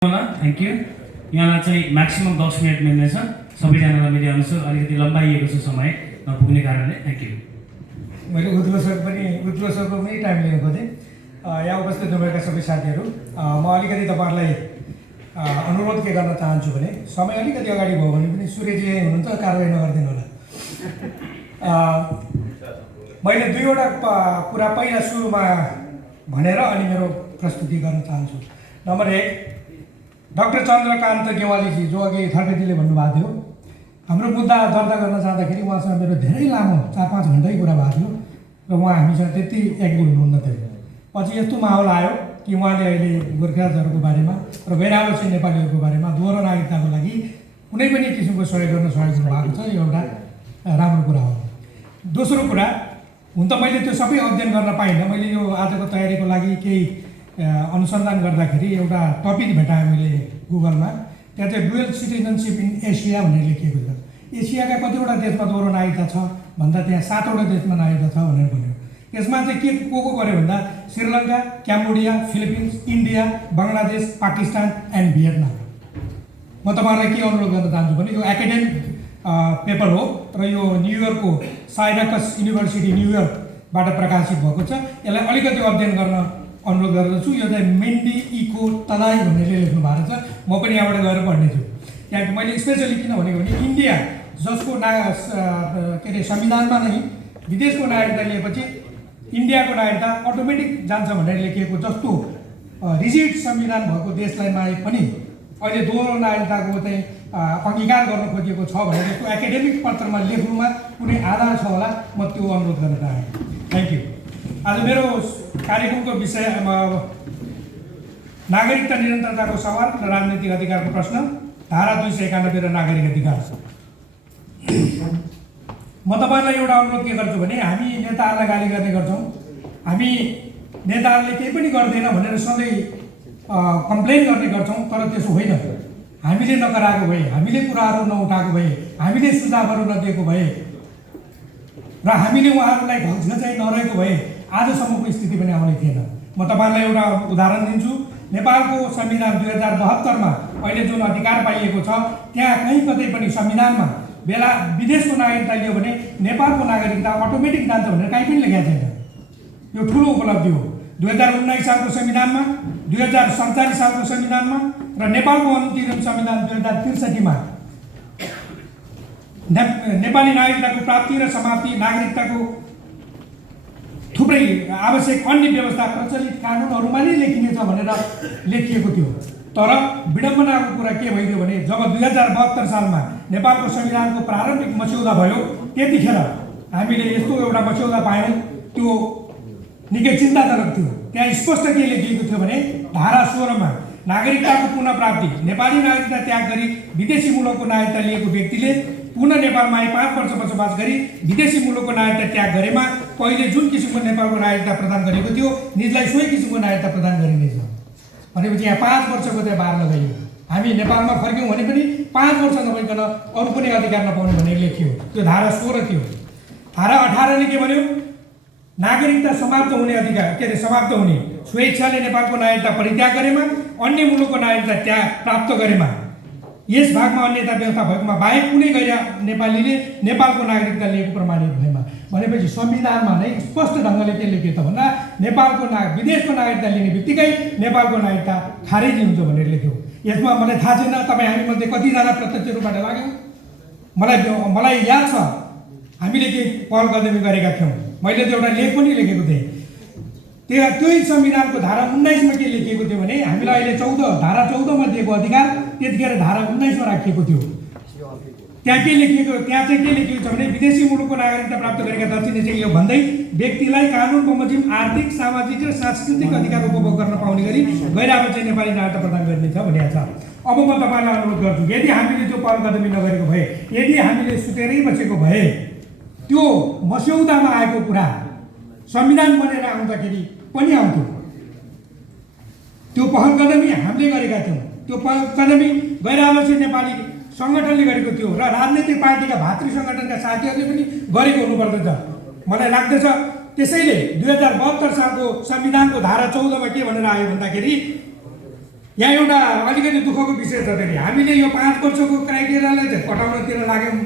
Thank you. यहाँलाई चाहिँ maximum 10 minute मिल्नेछ। सबैजनालाई मिले अनुसार अलिकति लम्बाइएको छ समय नपुग्ने कारणले। Thank you. मैले उद्घोषकको पनि टाइम लिनु खोजेँ। यहाँ उपस्थित हुनुभएका सबै साथीहरू, म अलिकति तपाईँहरूलाई अनुरोध के गर्न चाहन्छु भने समय अलिकति अगाडि भयो भने पनि सूर्यजी हुनुहुन्छ, कारवाही नगरिदिनु होला। मैले दुईवटा कुरा पहिला सुरुमा भनेर अनि मेरो प्रस्तुति गर्न चाहन्छु। नम्बर 1, डाक्टर चन्द्रकान्त गेवालीजी जो अघि थर्केजीले भन्नुभएको थियो, हाम्रो मुद्दा दर्ता गर्न जाँदाखेरि उहाँसँग मेरो धेरै लामो 4-5 घन्टै कुरा भएको थियो र उहाँ हामीसँग त्यति एग्री हुनुहुन्न थियो। पछि यस्तो माहौल आयो कि उहाँले अहिले गोर्खालीहरूको बारेमा र गैरावसी नेपालीहरूको बारेमा दोहोरो नागरिकताको लागि कुनै पनि किसिमको सहयोग गर्न सहयोग भएको छ। यो एउटा राम्रो कुरा हो। दोस्रो कुरा, हुन त मैले त्यो सबै अध्ययन गर्न पाइनँ। मैले यो आजको तयारीको लागि केही अनुसन्धान गर्दाखेरि एउटा टपिक भेटाएँ मैले गुगलमा। त्यहाँ चाहिँ डुअल सिटिजनसिप इन एसिया भनेर लेखिएको छ। एसियाका कतिवटा देशमा दोहोरो नागरिकता छ भन्दा त्यहाँ 7वटा देशमा नागरिकता छ भनेर भन्यो। यसमा चाहिँ के को पऱ्यो भन्दा Sri Lanka, Cambodia, Philippines, India, Bangladesh, Pakistan and Vietnam. म तपाईँहरूलाई के अनुरोध गर्न चाहन्छु भने यो एकाडेमिक पेपर हो र यो न्युयोर्कको साइरकस युनिभर्सिटी न्युयोर्कबाट प्रकाशित भएको छ। यसलाई अलिकति अध्ययन गर्न अनुरोध गर्दछु। यो चाहिँ मेन्डी इको तनाई भनेर लेख्नु भएको छ। म पनि यहाँबाट गएर पढ्नेछु। त्यहाँ मैले स्पेसली किन भनेको भने इन्डिया जसको के अरे संविधानमा नै विदेशको नागरिकता लिएपछि इन्डियाको नागरिकता अटोमेटिक जान्छ भनेर लेखिएको जस्तो रिजिड संविधान भएको देशलाई माए पनि अहिले दोहोरो नागरिकताको चाहिँ अंगीकार गर्न खोजिएको छ भनेर त्यो एकाडेमिक पत्रमा लेख्नुमा कुनै आधार छ होला, म त्यो अनुरोध गर्न चाहेँ। Thank you. आज मेरो कार्यक्रमको विषय नागरिकता निरन्तरताको सवाल र राजनैतिक अधिकारको प्रश्न, धारा 291 र नागरिक अधिकार। म तपाईँलाई एउटा अनुरोध के गर्छु भने हामी नेताहरूलाई गाली गर्ने गर्छौँ। हामी नेताहरूले केही पनि गर्दैन भनेर सधैँ कम्प्लेन गर्ने गर्छौँ, तर त्यसो होइन। हामीले नगराएको भए, हामीले कुराहरू नउठाएको भए, हामीले सुझावहरू नदिएको भए र हामीले उहाँहरूलाई घचघचाइ नरहेको भए आजसम्मको स्थिति पनि आउने थिएन। म तपाईँहरूलाई एउटा उदाहरण दिन्छु। नेपालको संविधान 2072मा अहिले जुन अधिकार पाइएको छ त्यहाँ कहीँ कतै पनि संविधानमा विदेशको नागरिकता लियो भने नेपालको नागरिकता अटोमेटिक जान्छ भनेर कहीँ पनि लेखेको छैन। यो ठुलो उपलब्धि हो। 2019 सालको संविधानमा, 2047 सालको संविधानमा र नेपालको अन्तिम संविधान 2063मा नेपाली नागरिकताको प्राप्ति र समाप्ति, नागरिकताको थुप्रै आवश्यक अन्य व्यवस्था प्रचलित कानुनहरूमा नै लेखिनेछ भनेर लेखिएको थियो। तर विडम्बनाको कुरा के भइदियो भने जब 2072 सालमा नेपालको संविधानको प्रारम्भिक मस्यौदा भयो त्यतिखेर हामीले यस्तो एउटा मस्यौदा पायौँ, त्यो निकै चिन्ताजनक थियो। त्यहाँ स्पष्ट के लेखिएको थियो भने धारा 16मा नागरिकताको पुनः प्राप्ति, नेपाली नागरिकता त्याग गरी विदेशी मुलुकको नागरिकता लिएको व्यक्तिले पुनः नेपालमा 5 वर्ष बसोबास गरी विदेशी मुलुकको नागरिकता त्याग गरेमा पहिले जुन किसिमको नेपालको नागरिकता प्रदान गरेको थियो निजलाई सोही किसिमको नागरिकता प्रदान गरिनेछ भनेपछि यहाँ 5 वर्षको त्यहाँ बार लगाइयो। हामी नेपालमा फर्क्यौँ भने पनि 5 वर्ष नभइकन अरू कुनै अधिकार नपाउने भनेर लेखियो। त्यो धारा 16 थियो। धारा 18ले के भन्यो? नागरिकता समाप्त हुने अधिकार, के अरे समाप्त हुने स्वेच्छाले नेपालको नागरिकता परित्याग गरेमा, अन्य मुलुकको नागरिकता त्याग प्राप्त गरेमा, यस भागमा अन्यता व्यवस्था भएकोमा बाहेक कुनै गैर नेपालीले नेपालको नागरिकता लिएको प्रमाणित भएमा। भनेपछि संविधानमा नै स्पष्ट ढङ्गले के लेखियो त भन्दा नेपालको विदेशको नागरिकता लिने बित्तिकै नेपालको नागरिकता खारेज हुन्छ भनेर लेख्यो। यसमा मलाई थाहा छैन तपाईँ हामीमध्ये कतिजना प्रत्यक्ष रूपबाट लाग्यौँ। मलाई याद छ हामीले के पहल कदमी गरेका थियौँ। मैले त एउटा लेख पनि लेखेको थिएँ। त्यही संविधानको धारा 19मा के लेखिएको थियो भने हामीलाई अहिले धारा 14मा दिएको अधिकार त्यतिखेर धारा 19मा राखिएको थियो। त्यहाँ के लेखिएको छ भने विदेशी मुलुकको नागरिकता प्राप्त गरेका दर्शनी चाहिँ यो भन्दै व्यक्तिलाई कानुन बमोजिम आर्थिक, सामाजिक र सांस्कृतिक अधिकार उपभोग गर्न पाउने गरी गैरावसी नेपाली नागरिकता प्रदान गरिनेछ भनेको छ। अब म तपाईँलाई अनुरोध गर्छु, यदि हामीले त्यो पहल कदमी नगरेको भए, यदि हामीले सुतेरै बसेको भए, त्यो मस्यौदामा आएको कुरा संविधान बनेर आउँदाखेरि पनि आउँथ्यो। त्यो पहल कदमी हामीले गरेका थियौँ। त्यो पहल कदमी गैरावसी नेपाली सङ्गठनले गरेको थियो र राजनैतिक पार्टीका भातृ सङ्गठनका साथीहरूले पनि गरेको हुनुपर्दछ मलाई लाग्दछ। त्यसैले 2072 सालको संविधानको धारा 14मा के भनेर आयो भन्दाखेरि यहाँ एउटा अलिकति दुःखको विषय छ फेरि हामीले यो 5 वर्षको क्राइटेरियालाई चाहिँ घटाउनतिर लाग्यौँ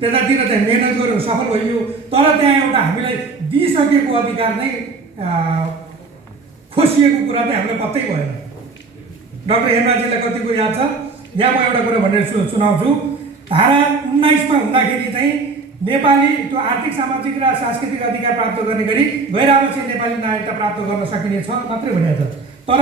त्यतातिर चाहिँ मेहनत गऱ्यौँ सफल भइयो तर त्यहाँ एउटा हामीलाई दिइसकेको अधिकार नै खोसिएको कुरा चाहिँ हामीलाई पत्तै भएन। डाक्टर हेमराजीलाई कतिको याद छ यहाँ म एउटा कुरा भनेर सुनाउँछु धारा 19 मा हुँदाखेरि चाहिँ नेपाली त्यो आर्थिक सामाजिक र सांस्कृतिक अधिकार प्राप्त गर्ने गरी गैर आवश्यक नेपाली नागरिकता प्राप्त गर्न सकिनेछ मात्रै भनेको छ तर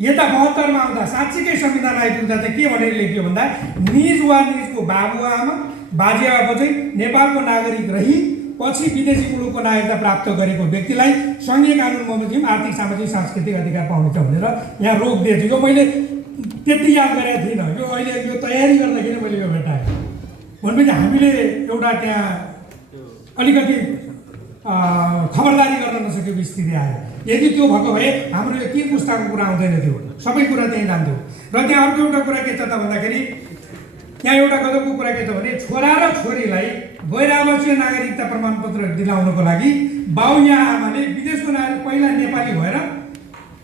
यता 72 मा आउँदा साँच्चीकै संविधान आइपुग्दा चाहिँ के भनेर लेखियो भन्दा निज वा निजको बाबुआमा बाजेआमा चाहिँ नेपालको नागरिक रही पछि विदेशी मुलुकको नागरिकता प्राप्त गरेको व्यक्तिलाई सङ्घीय कानुन बमोजिम आर्थिक सामाजिक सांस्कृतिक अधिकार पाउनेछ भनेर यहाँ रोक दिएको थियो। यो मैले त्यति याद गरेको थिइनँ यो अहिले यो तयारी गर्दाखेरि मैले यो भेटाएँ भनेपछि हामीले एउटा त्यहाँ अलिकति खबरदारी गर्न नसकेको स्थिति आयो। यदि त्यो भएको भए हाम्रो यो 3 पुस्ताको कुरा आउँदैन थियो सबै कुरा त्यहीँ जान्थ्यो। र त्यहाँ अर्को एउटा कुरा के छ त भन्दाखेरि यहाँ एउटा गजबको कुरा के छ भने छोरा र छोरीलाई गैर आवासीय नागरिकता प्रमाणपत्र दिलाउनको लागि बाउ या आमाले विदेशको नागरिक पहिला नेपाली भएर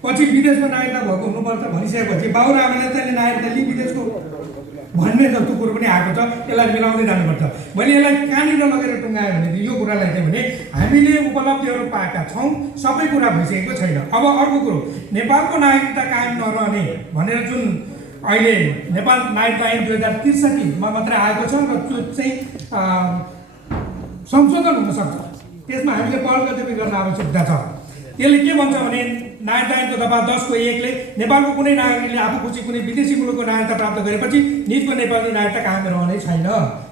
पछि विदेशको नागरिकता भएको हुनुपर्छ भनिसकेपछि बाउ र आमाले चाहिँ नागरिकता लिई विदेशको भन्ने जस्तो कुरो पनि आएको छ यसलाई मिलाउँदै जानुपर्छ। मैले यसलाई कहाँनिर लगेर टुङ्गायो भने यो कुरालाई चाहिँ भने हामीले उपलब्धिहरू पाएका छौँ सबै कुरा भइसकेको छैन। अब अर्को कुरो नेपालको नागरिकता कायम नरहने भनेर जुन अहिले नेपाल नागरिकता ऐन 2063 मा मात्रै आएको छ र त्यो चाहिँ संशोधन हुनसक्छ त्यसमा हामीले पहल गतिविधि गर्न आवश्यकता छ। त्यसले के भन्छ भने नागरिकता ऐनको दफा 10 को 1 ले नेपालको कुनै नागरिकले आफू खुसी कुनै विदेशी मुलुकको नागरिकता प्राप्त गरेपछि निजको नेपाली नागरिकता कायम रहने छैन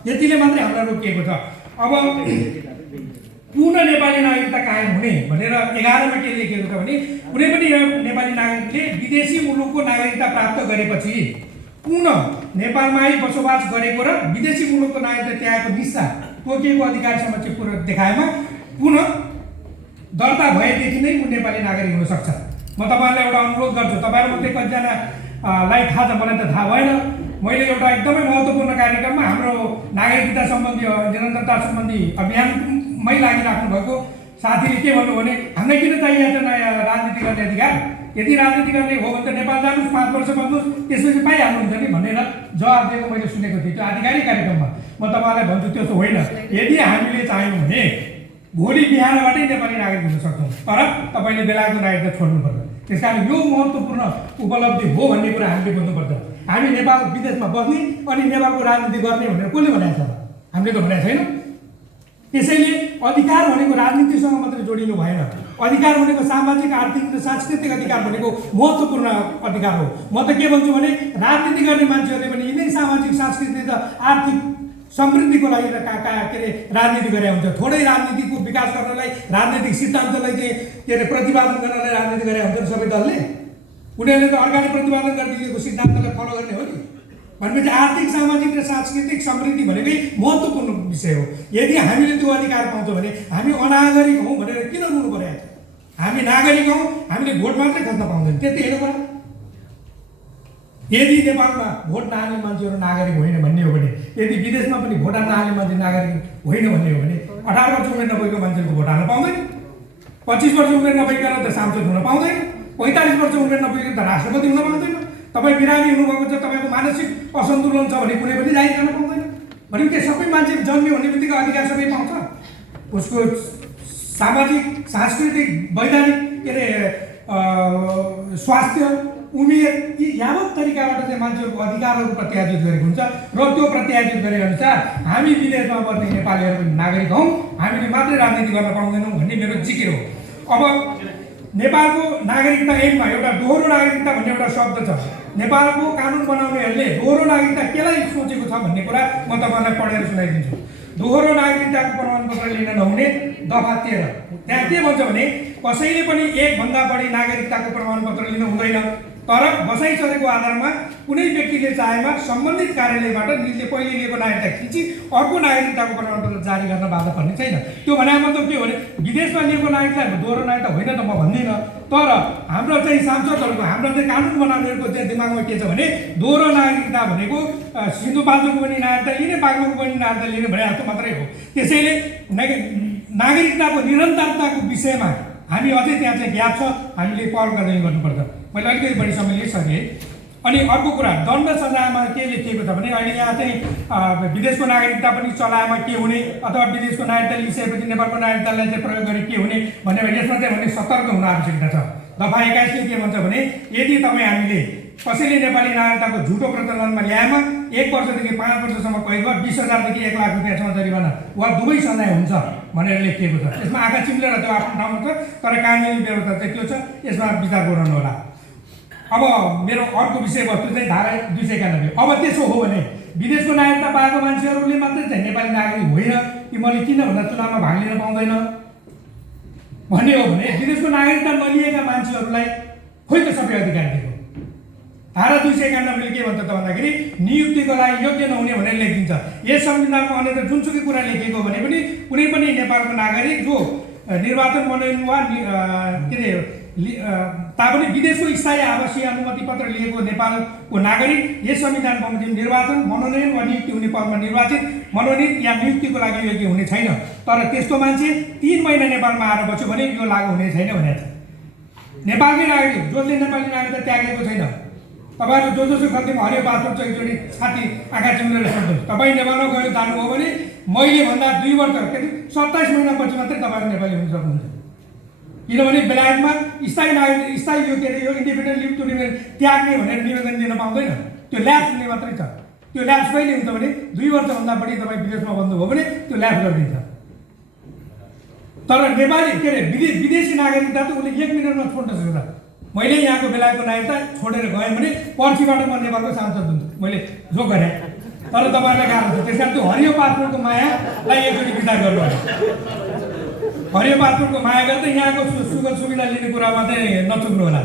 यतिले मात्रै हामीलाई रोकिएको छ। अब पूर्ण नेपाली नागरिकता कायम हुने भनेर 11 मा के लेखिएको छ भने कुनै पनि नेपाली नागरिकले विदेशी मुलुकको नागरिकता प्राप्त गरेपछि पूर्ण नेपालमै बसोबास गरेको र विदेशी मुलुकको नागरिकता त्यागेको निस्सा तोकिएको अधिकार समक्ष पुरा देखाएमा पुनः दर्ता भएदेखि नै ऊ नेपाली नागरिक हुन सक्छ। म तपाईहरुलाई एउटा अनुरोध गर्छु तपाईहरुमध्ये कतिजनालाई थाहा छ मलाई त थाहा भएन मैले एउटा एकदमै महत्त्वपूर्ण कार्यक्रममा हाम्रो नागरिकता सम्बन्धी निरन्तरता सम्बन्धी अभियानमै लागिराख्नु भएको साथीले के भन्नु भने हामीलाई किन चाहिएको छ नयाँ राजनीति गर्ने अधिकार यदि राजनीति गर्ने हो भने त नेपाल जानुस् 5 वर्ष बस्नुस् त्यसपछि पाइहाल्नुहुन्छ नि भनेर जवाब दिएको मैले सुनेको थिएँ त्यो आधिकारिक कार्यक्रममा। म तपाईहरुलाई भन्छु त्यो होइन यदि हामीले चाह्यौँ भने भोलि बिहानबाटै नेपाली नागरिक हुन सक्छौँ तर तपाईले बेलायतको नागरिकता छोड्नुपर्छ। त्यसकारण यो महत्त्वपूर्ण उपलब्धि हो भन्ने कुरा हामीले बुझ्नुपर्छ। हामी नेपाल विदेशमा बस्ने अनि नेपालको राजनीति गर्ने भनेर कसले भनेको छ हामीले त भनेको छैन। त्यसैले अधिकार भनेको राजनीतिसँग मात्रै जोडिनु भएन अधिकार भनेको सामाजिक आर्थिक र सांस्कृतिक अधिकार भनेको महत्त्वपूर्ण अधिकार हो। म त के भन्छु भने राजनीति गर्ने मान्छेहरूले पनि यिनै सामाजिक सांस्कृतिक र आर्थिक समृद्धिको लागि के अरे राजनीति गरे हुन्छ थोरै राजनीतिको विकास गर्नलाई राजनीतिक सिद्धान्तलाई चाहिँ के अरे प्रतिपादन गर्नलाई राजनीति गरे हुन्छ सबै दलले उनीहरूले त अर्काले प्रतिपादन गरिदिएको सिद्धान्तलाई फलो गर्ने हो नि भनेपछि आर्थिक सामाजिक र सांस्कृतिक समृद्धि भनेकै महत्त्वपूर्ण विषय हो। यदि हामीले त्यो अधिकार पाउँछौँ भने हामी अनागरिक हौँ भनेर किन रुनु परेको छ। हामी नागरिक हौँ हामीले भोट मात्रै खोज्न पाउँदैन त्यति हेर्नु पर्यो। यदि नेपालमा भोट नहाल्ने मान्छेहरू नागरिक होइन भन्ने हो भने यदि विदेशमा पनि भोट नहाल्ने मान्छे नागरिक होइन भन्ने हो भने 18 वर्ष उमेर नभएको मान्छेको भोट हाल्न पाउँदैन 25 वर्ष उमेर नभइकन त सांसद हुन पाउँदैन 45 वर्ष उमेर नभइकन त राष्ट्रपति हुन पाउँदैन। तपाईँ बिरामी हुनुभएको छ तपाईँको मानसिक असन्तुलन छ भने कुनै पनि जाहिर गर्न पाउँदैन भने के सबै मान्छे जन्मियो भने बित्तिकै अधिकार सबै पाउँछ उसको सामाजिक सांस्कृतिक वैधानिक के अरे स्वास्थ्य उमेर यी यावत तरिकाबाट चाहिँ मान्छेहरूको अधिकारहरू प्रत्यार्जित गरेको हुन्छ र त्यो प्रत्यार्जित गरे अनुसार हामी विदेशमा बस्ने नेपालीहरू पनि नागरिक हौँ हामीले मात्रै राजनीति गर्न पाउँदैनौँ भन्ने मेरो जिकिर हो। अब नेपालको नागरिकता ऐनमा एउटा दोहोरो नागरिकता भन्ने एउटा शब्द छ। नेपालको कानुन बनाउनेहरूले दोहोरो नागरिकता केलाई सोचेको छ भन्ने कुरा म तपाईँलाई पढेर सुनाइदिन्छु। दोहोरो नागरिकताको प्रमाणपत्र लिन नहुने दफा 13 त्यहाँ के भन्छ भने कसैले पनि एक भन्दा बढी नागरिकताको प्रमाणपत्र लिन हुँदैन तर बसाइ चलेको आधारमा कुनै व्यक्तिले चाहेमा सम्बन्धित कार्यालयबाट निजले पहिले लिएको नागरिकता खिची अर्को नागरिकताको प्रमाणपत्र जारी गर्न बाधा पर्ने छैन। त्यो भने मतलब के हो भने विदेशमा लिएको नागरिकता दोहोरो नागरिकता होइन त म भन्दिनँ तर हाम्रो चाहिँ सांसदहरूको हाम्रो चाहिँ कानुन बनाउनेहरूको चाहिँ दिमागमा के छ भने दोहोरो नागरिकता भनेको सिन्धुपाल्चोकको पनि नागरिकता लिने बागलुङको पनि नागरिकता लिने भने जस्तो मात्रै हो। त्यसैले नागरिकताको निरन्तरताको विषयमा हामी अझै त्यहाँ चाहिँ ग्याप छ हामीले पहल गर्दै गर्नुपर्छ। मैले अलिकति बढी समय लिइसकेँ अनि अर्को कुरा दण्ड सजायमा के लेखिएको छ भने अहिले यहाँ चाहिँ विदेशको नागरिकता पनि चलाएमा के हुने अथवा विदेशको नागरिकता लिइसकेपछि नेपालको नागरिकतालाई चाहिँ प्रयोग गरे के हुने भनेर यसमा चाहिँ भने सतर्क हुन आवश्यकता छ। दफा 21 ले के भन्छ भने यदि तपाईँ हामीले कसैले नेपाली नागरिकताको झुटो प्रचलनमा ल्याएमा 1 वर्षदेखि 5 वर्षसम्म कैद वा 20,000 देखि 1 लाख रुपियाँसम्म जरिवाना वा दुवै सजाय हुन्छ भनेर लेखिएको छ। यसमा आँखा चिम्लेर त्यो आफ्नो ठाउँमा छ, तर कानुनी व्यवस्था चाहिँ के छ यसमा विचार गर्नु होला। अब मेरो अर्को विषयवस्तु चाहिँ धारा 291। अब त्यसो हो भने विदेशको नागरिकता पाएको मान्छेहरूले मात्रै चाहिँ नेपाली नागरिक होइन कि मैले किन भन्दा चुनावमा भाग लिन पाउँदैन भन्ने हो भने विदेशको नागरिकता नलिएका मान्छेहरूलाई खोइ त सबै अधिकार दिएको। धारा 291 के भन्छ त भन्दाखेरि नियुक्तिको लागि योग्य नहुने भनेर लेखिन्छ। यस संविधानमा अन्य जुनसुकै कुरा लेखिएको भने पनि कुनै पनि नेपालको नागरिक जो निर्वाचन मनोनयन वा के अरे तापनि विदेशको स्थायी आवासीय अनुमति पत्र लिएको नेपालको नागरिक यस संविधान बमोजिम निर्वाचन मनोनयन वा नियुक्ति हुने पदमा निर्वाचित मनोनित या नियुक्तिको लागि योग्य हुने छैन। तर त्यस्तो मान्छे 3 महिना नेपालमा आएर बस्यो भने यो लागू हुने छैन भनेको छ। नेपालकै नागरिक जसले नेपाली नागरिकता त्यागेको छैन, तपाईँहरू जोसुकै खल्तीमा हरियो पासपोर्ट चाहिँ एकचोटि छाती आँखा चिम्लेर सोध्नुहोस्। तपाईँ नेपालमा गएर जानुभयो भने मैले भन्दा 2 वर्ष के 27 महिनापछि मात्रै तपाईँहरू नेपाली हुन सक्नुहुन्छ। किनभने बेलायतमा स्थायी यो के अरे यो इन्डिपेन्डेन्ट लिभ टु रिमेन त्याग्ने भनेर निवेदन दिन पाउँदैन, त्यो ल्याप्स हुने मात्रै छ। त्यो ल्याप्स कहिले हुन्छ भने 2 वर्षभन्दा बढी तपाईँ विदेशमा बस्नुभयो भने त्यो ल्याप्स गरिदिन्छ। तर नेपाली के अरे विदेशी नागरिकता त उसले 1 मिनटमा छोड्न सक्छ। मैले यहाँको बेलायतको नागरिकता छोडेर गएँ भने पर्सिबाट म नेपालको सांसद हुन्छु, मैले जो गरेँ। तर तपाईँहरूलाई गाह्रो छ, त्यस कारण त्यो हरियो पासपोर्टको मायालाई एकचोटि विचार गर्नुहोस्। हरियो पासपोर्टको माया गर्दै यहाँको सुविधा लिने कुरामा चाहिँ नचुक्नु होला।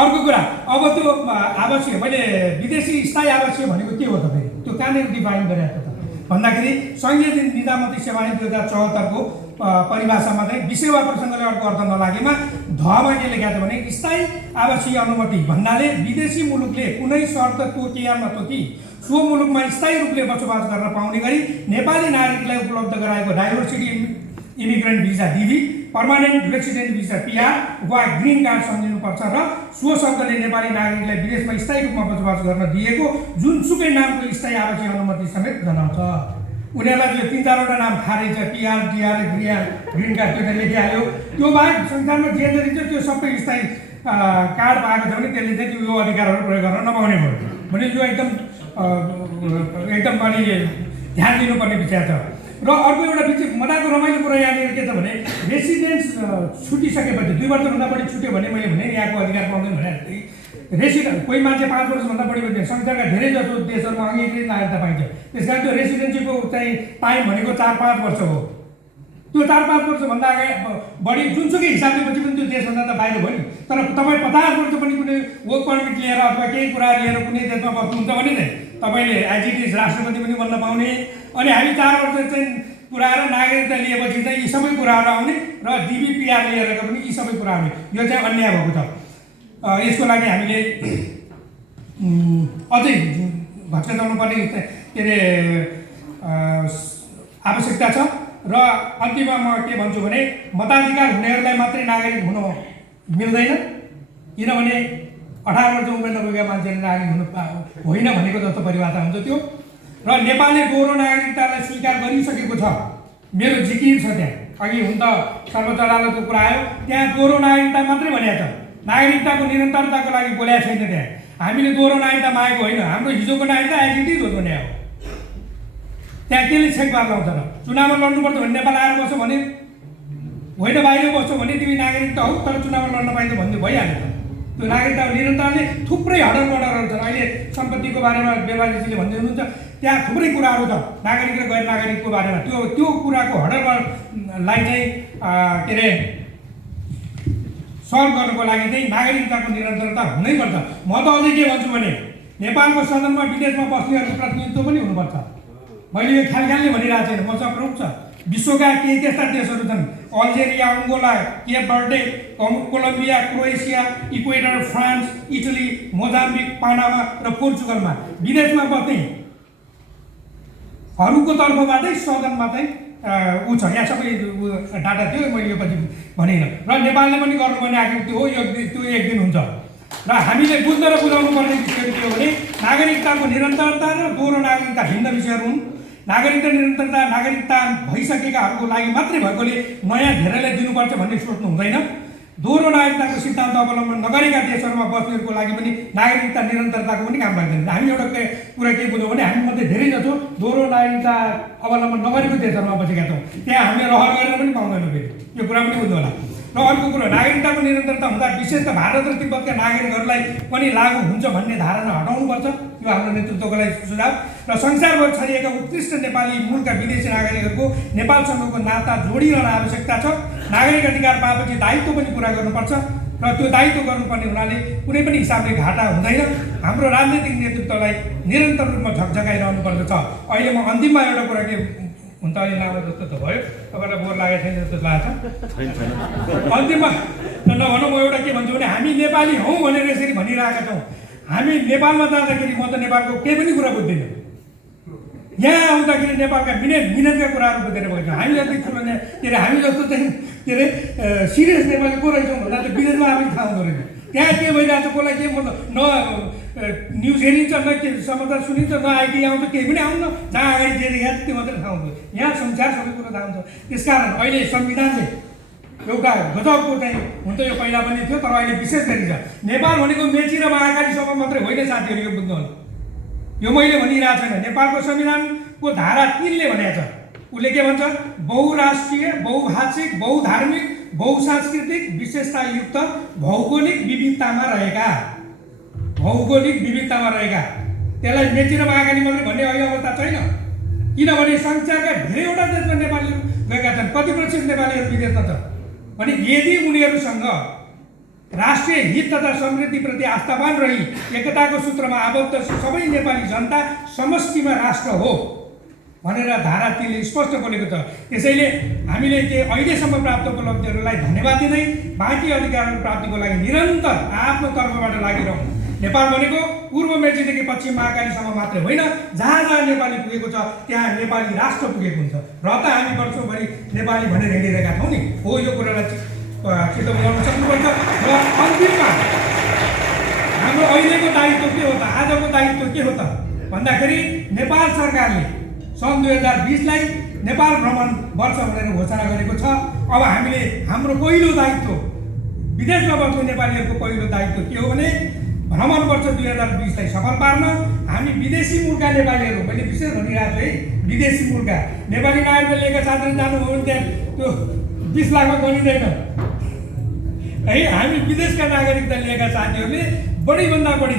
अर्को कुरा, अब त्यो आवासीय मैले विदेशी स्थायी आवासीय भनेको के हो त फेरि त्यो कहाँनिर डिफाइन गरेको त भन्दाखेरि सङ्घीय निजामती सेवा ऐन 2074 को परिभाषामा चाहिँ विषय वा प्रसङ्गले अर्को अर्थ नलागेमा धमा के लेखेको छ भने स्थायी आवासीय अनुमति भन्नाले विदेशी मुलुकले कुनै शर्त तोकिया नतोकी सो मुलुकमा स्थायी रूपले बसोबास गर्न पाउने गरी नेपाली नागरिकलाई उपलब्ध गराएको डाइभर्सिटी इमिग्रेन्ट भिजा डिभी पर्मानेन्ट रेसिडेन्ट भिजा पिआर वा ग्रिन कार्ड सम्झिनुपर्छ र सो शब्दले नेपाली नागरिकलाई विदेशमा स्थायी रूपमा बसोबास गर्न दिएको जुनसुकै नामको स्थायी आवासीय अनुमति समेत जनाउँछ। उनीहरूलाई त्यो 3-4वटा नाम थाहा रहेछ, पिआर डिआर ग्रिन कार्ड त्यो लेखिहाल्यो। त्यो बाहेक संसारमा जे जे रहेछ त्यो सबै स्थायी कार्ड पाएको छ भने त्यसले चाहिँ यो अधिकारहरू प्रयोग गर्न नपाउने भयो भने यो एकदम पनि ध्यान दिनुपर्ने विषय छ। र अर्को एउटा विषय मजाको रमाइलो कुरा यहाँनिर के छ भने रेसिडेन्स छुटिसकेपछि 2 वर्षभन्दा बढी छुट्यो भने मैले भने यहाँको अधिकार पाउँदैन भने रेसिडेन्ट कोही मान्छे 5 वर्षभन्दा बढी भइदियो। संसारका धेरै जसो देशहरूमा अङ्गीकृत नागरिकता पाइन्छ। त्यस कारण त्यो रेसिडेन्सीको चाहिँ टाइम भनेको 4-5 वर्ष हो। त्यो 4-5 वर्षभन्दा अगाडि बढी जुनसुकै हिसाबले पछि पनि त्यो देशभन्दा त बाहिर भयो नि। तर तपाईँ 50 वर्ष पनि कुनै वर्क पर्मिट लिएर अथवा केही कुरा लिएर कुनै देशमा बस्नुहुन्छ भने चाहिँ तपाईँले एज इट इज राष्ट्रपति पनि बन्न पाउने। अनि हामी 4 वर्ष चाहिँ पुऱ्याएर नागरिकता लिएपछि चाहिँ यी सबै कुराहरू आउने र डिबिपिआर लिएर पनि यी सबै कुरा आउने। यो चाहिँ अन्याय भएको छ। यसको लागि हामीले अझै भत्काउनु पर्ने के अरे आवश्यकता छ। र अन्तिममा म के भन्छु भने मताधिकार हुनेहरूलाई मात्रै नागरिक हुन मिल्दैन, किनभने 18 वर्ष उमेर नपुगेका मान्छेले नागरिक हुनु होइन भनेको जस्तो परिभाषा हुन्छ त्यो। र नेपालले दोहोरो नागरिकतालाई स्वीकार गरिसकेको छ। मेरो जिकिर छ त्यहाँ, अघि हुन त सर्वोच्च अदालतको कुरा आयो, त्यहाँ दोहोरो नागरिकता मात्रै भनेको छ, नागरिकताको निरन्तरताको लागि बोलेको छैन। त्यहाँ हामीले दोहोरो नागरिकता मागेको होइन, हाम्रो हिजोको नागरिकता एज इट इज हो भने हो। त्यहाँ केले छेक पार लाउँछ र चुनावमा लड्नुपर्छ भने नेपाल आएर बस्छौ भने होइन, बाहिर बस्छौ भने तिमी नागरिकता हौ तर चुनावमा लड्न पाइन्छ भन्ने भइहाल्यो त। त्यो नागरिकता निरन्तरले थुप्रै हडर बडरहरू छन्। अहिले सम्पत्तिको बारेमा बेवाजीजीले भन्दै हुनुहुन्छ, त्यहाँ थुप्रै कुराहरू छ नागरिक र गैर नागरिकको बारेमा। त्यो कुराको हडरलाई चाहिँ के अरे सल्भ गर्नको लागि चाहिँ नागरिकताको निरन्तरता हुनैपर्छ। म त अझै के भन्छु भने नेपालको सदनमा विदेशमा बस्नेहरूको प्रतिनिधित्व पनि हुनुपर्छ। मैले यो ख्यालले भनिरहेको छैन, मसँग प्रुफ छ। विश्वका केही त्यस्ता देशहरू छन्, Algeria, Angola, Cape Verde, Colombia, Croatia, Ecuador, France, Italy, Mozambique, Panama र पोर्चुगलमा विदेशमा बस्ने हरूको तर्फबाटै सदनमा चाहिँ ऊ छ। यहाँ सबै डाटा थियो, मैले यो पछि भनिनँ। र नेपालले पनि गर्नुपर्ने आखिर त्यो हो, त्यो एक दिन हुन्छ। र हामीले बुझ्न र बुझाउनु पर्ने विषयहरू के हो भने नागरिकताको निरन्तरता र दोहोरो नागरिकता भिन्न विषयहरू हुन्। नागरिकता निरन्तरता नागरिकता भइसकेकाहरूको लागि मात्रै भएकोले नयाँ धेरैलाई दिनुपर्छ भन्ने सोच्नु हुँदैन। दोहोरो नागरिकताको सिद्धान्त अवलम्बन नगरेका देशहरूमा बस्नेहरूको लागि पनि नागरिकता निरन्तरताको पनि काम लाग्दैन। हामी एउटा कुरा के बुझ्यौँ भने हामी मध्ये धेरै जसो दोहोरो नागरिकता अवलम्बन नगरेको देशहरूमा बसेका छौँ, त्यहाँ हामीले रहर गरेर पनि पाउँदैनौँ फेरि, यो कुरा पनि बुझ्नु होला। र अर्को कुरो नागरिकताको निरन्तरता हुँदा विशेष त भारत र तिब्बतका नागरिकहरूलाई पनि लागू हुन्छ भन्ने धारणा हटाउनुपर्छ, यो हाम्रो नेतृत्वको लागि सुझाव। र संसारभर छरिएका उत्कृष्ट नेपाली मूलका विदेशी नागरिकहरूको नेपालसँगको नाता जोडिरहन आवश्यकता छ। नागरिक अधिकार पाएपछि दायित्व पनि पुरा गर्नुपर्छ र त्यो दायित्व गर्नुपर्ने हुनाले कुनै पनि हिसाबले घाटा हुँदैन। हाम्रो राजनीतिक नेतृत्वलाई निरन्तर रूपमा झकझकाइरहनु पर्दछ। अहिले म अन्तिममा एउटा कुरा के हुन त अहिले लामो जस्तो त भयो, तपाईँलाई बोर लागेको छैन जस्तो लाग्छ। अन्तिममा नभनौँ, म एउटा के भन्छु भने हामी नेपाली हौँ भनेर यसरी भनिरहेका छौँ। हामी नेपालमा जाँदाखेरि म त नेपालको केही पनि कुरा बुझ्दिनँ, यहाँ आउँदाखेरि नेपालका मिहिनेतका कुराहरू बुझेर गएको छौँ। हामी जति ठुलो के अरे हामी जस्तो चाहिँ के अरे सिरियस नेपाली को रहेछौँ भन्दा चाहिँ विदेशमा आफै थाहा हुँदो रहेछ। त्यहाँ के भइरहेको छ, कसलाई के मतलब न न्युज हेरिन्छ, न के समाचार सुनिन्छ, न आइटी आउँछ, केही पनि आउनु, जहाँ अगाडि जे देखाएको त्यो मात्रै थाहा हुन्छ। यहाँ संसार सबै कुरा थाहा हुन्छ। त्यसकारण अहिले संविधानले एउटा गजबको चाहिँ हुन त यो पहिला पनि थियो, तर अहिले विशेष गरी छ। नेपाल भनेको मेची र महाकाली सभा मात्रै होइन साथीहरू, यो बुझ्नु होला। यो मैले भनिरहेको छैन, नेपालको संविधानको धारा 3 ले भनेको छ। उसले के भन्छ, बहुराष्ट्रिय, बहुभाषिक, बहुधार्मिक, बहुसांस्कृतिक विशेषतायुक्त भौगोलिक विविधतामा रहेका, त्यसलाई मेची र महाकाली मात्रै भन्ने अहिले अवस्था छैन। किनभने संसारका धेरैवटा देशमा नेपालीहरू गएका छन्। कति प्रतिशत नेपालीहरू विदेशमा छ भने यदि उनीहरूसँग राष्ट्रिय हित तथा समृद्धिप्रति आस्थावान रही एकताको सूत्रमा आबद्ध सबै नेपाली जनता समष्टिमा राष्ट्र हो भनेर धारा 3 ले स्पष्ट बोलेको छ। त्यसैले हामीले चाहिँ अहिलेसम्म प्राप्त उपलब्धिहरूलाई धन्यवाद दिँदै बाँकी अधिकारहरू प्राप्तिको लागि निरन्तर आफ्नो तर्फबाट लागिरहँ। नेपाल भनेको पूर्व मेचीदेखि पश्चिम महाकालीसम्म मात्रै होइन, जहाँ जहाँ नेपाली पुगेको छ त्यहाँ नेपाली राष्ट्र पुगेको हुन्छ। र त हामी वर्षौँभरि नेपाली भनेर हिँडिरहेका छौँ नि, हो यो कुरालाई छिटो बनाउन सक्नुपर्छ। र अन्तिममा हाम्रो अहिलेको दायित्व के हो त, आजको दायित्व के हो त भन्दाखेरि नेपाल सरकारले सन् 2020 लाई नेपाल भ्रमण वर्ष भनेर घोषणा गरेको छ। अब हामीले हाम्रो पहिलो दायित्व, विदेशमा बस्ने नेपालीहरूको पहिलो दायित्व के हो भने भ्रमण वर्ष 2020 लाई सफल पार्न हामी विदेशी मूलका नेपालीहरू, मैले विशेष भनिरहेको छु है, विदेशी मूलका नेपाली नागरिकले लिएका साथीहरू जानुभयो भने त्यहाँ त्यो 20 लाखमा गनिँदैन है। हामी विदेशका नागरिकता लिएका साथीहरूले बढीभन्दा बढी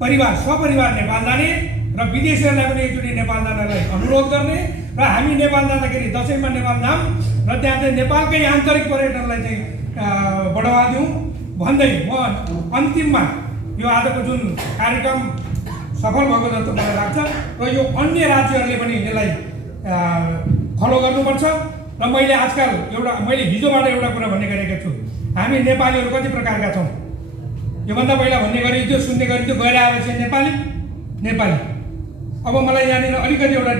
परिवार सपरिवार नेपाल जाने र विदेशीहरूलाई पनि एकचोटि नेपाल जानलाई अनुरोध गर्ने र हामी नेपाल जाँदाखेरि दसैँमा नेपाल जाऊँ र त्यहाँ चाहिँ नेपालकै आन्तरिक पर्यटनलाई चाहिँ बढावा दिउँ भन्दै म अन्तिममा यो आजको जुन कार्यक्रम सफल भएको जस्तो मलाई लाग्छ र यो अन्य राज्यहरूले पनि यसलाई फलो गर्नुपर्छ। र मैले आजकल मैले हिजोबाट एउटा कुरा भन्ने गरेको छु, हामी नेपालीहरू कति प्रकारका छौँ। योभन्दा पहिला भन्ने गरिन्थ्यो, सुन्ने गरिन्थ्यो, गएर आएपछि नेपाली। अब मलाई यहाँनिर अलिकति एउटा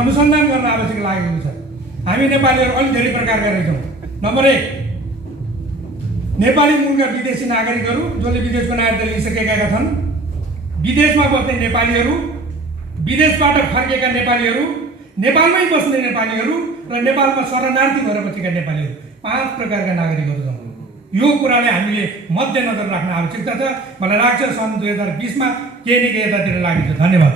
अनुसन्धान गर्न आवश्यक लागेको छ। हामी नेपालीहरू अलि धेरै प्रकारका रहेछौँ। नम्बर 1, नेपाली मूलका विदेशी नागरिकहरू जसले विदेशको नागरिकता लिइसकेका छन्, विदेशमा बस्ने नेपालीहरू, विदेशबाट फर्केका नेपालीहरू, नेपालमै बस्ने नेपालीहरू र नेपालमा शरणार्थी भएर बसेका नेपालीहरू, 5 प्रकारका नागरिकहरू छन्। यो कुराले हामीले मध्यनजर राख्न आवश्यकता छ। मलाई लाग्छ सन् 2020 मा केही न केही यतातिर लागेको छ। धन्यवाद।